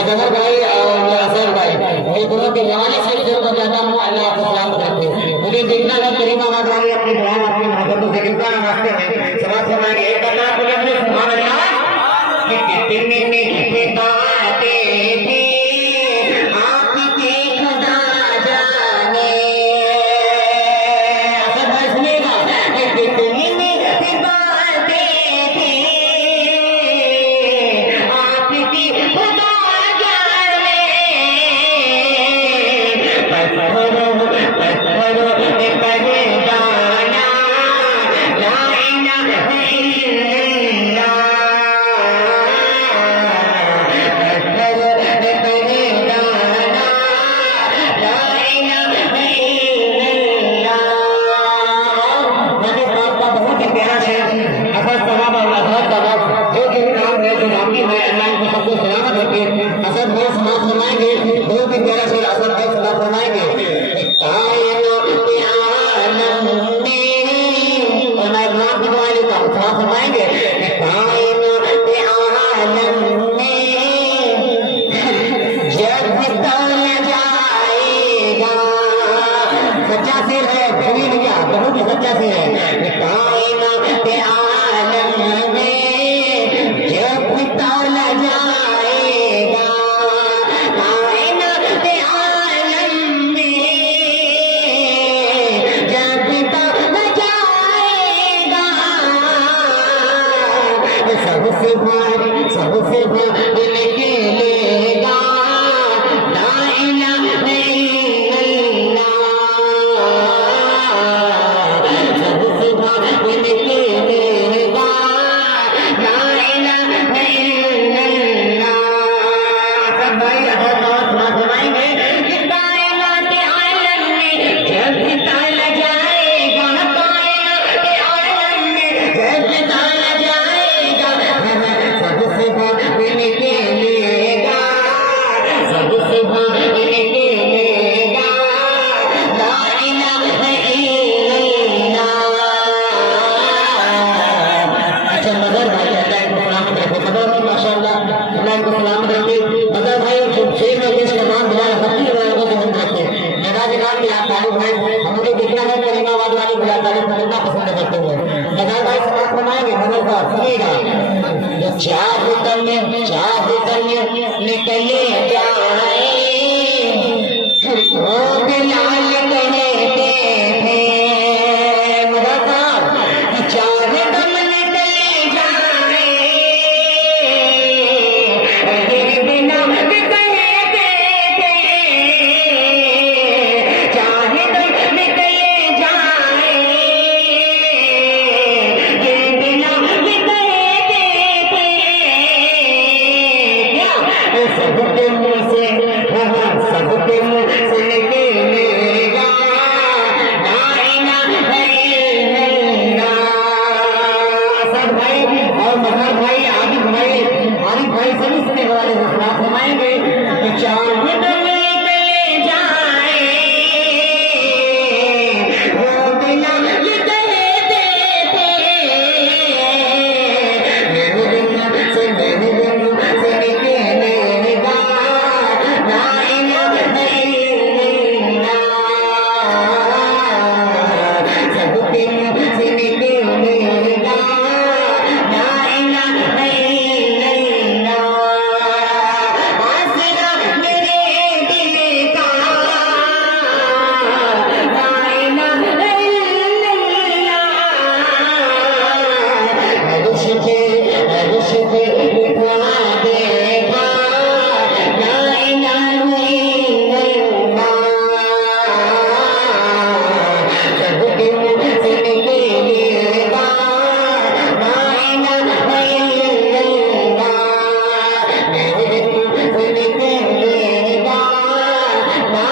गजनर भाई और असर भाई, ये दोनों की जवानी से को कहता हूँ अल्लाह आपको सलामत रखे। मुझे देखना है करीम आबाद वाली अपनी दुआ अपनी मोहब्बत को जिक्र का वास्ते में समाज फरमाएंगे। एक करना बोले अपने सुभान अल्लाह कि कितने मीठे बातें थी आपकी खुदा जाने। असर भाई सुनिएगा कि कितनी मीठी बातें थी आपकी खुदा जाने। पत्थरों पत्थरों पे पड़े दाना ला इलाहा इल्लल्लाह। पत्थरों पे पड़े दाना ला इलाहा इल्लल्लाह। नबी पाक का बहुत ही प्यारा शेर असद सवाब और असद सवाब जो कि नाम है जो नामी है अल्लाह को सबको सलामत रखे। असद भाई समाज फरमाएंगे बहुत ही प्यारा शेर असद भाई समाज फरमाएंगे। फरमाएंगे जब जाएगा सच्चा शेर है कभी नहीं क्या बहुत ही सच्चा शेर है। कायनात आलम में जब तौला जाएगा कायनात आलम में जब तौला जाएगा सबसे भारी निकलेगा ला इलाहा इल्लल्लाह। सबसे भारी निकलेगा ला इलाहा इल्लल्लाह। सब भाई बहुत फरमाएंगे कि कायनात आलम में जब ताला जाएगा कायनात आलम में जब ताला जाएगा सबसे भारी निकलेगा सबसे भारी निकलेगा ला इलाहा इल्लल्लाह। अच्छा मदर भाई अल्लाह को सलामत रखे। मदर भाई माशाअल्लाह अल्लाह को सलामत रखे। मदर भाई शेर में जिसका नाम बुलाया सबकी को जहन रखे। मेरा भी नाम बिलाल तालिब है। हमें देखना है करीमाबाद वाली बिलाल तालिब को कितना पसंद करते हैं। मदर भाई समाज फरमाएंगे मदर साहब सुनिएगा। चाहत में निकले जाए वो बिलाल कहते थे। मदर साहब चाहत में निकले जाए फिर बिलाल कहते थे। चाहत में निकले जाए फिर बिलाल कहते थे। सबके मुंह से सबके मुंह से निकलेगा ला इलाहा इल्लल्लाह। सब भाई और मदर भाई आरिफ भाई सभी सुने वाले फरमाएंगे चाहत में निकले जाए वो बिलाल कहते थे। मेरे मुंह से निकलेगा ला इलाहा इल्लल्लाह। सबके मुंह से निकलेगा ला इलाहा इल्लल्लाह। आसरा मेरे दिल का ला इलाहा इल्लल्लाह। अर्श पे उठा देगा ला इलाहा इल्लल्लाह। सबके मुंह से निकलेगा ला इलाहा इल्लल्लाह। मेरे मुंह से निकलेगा ला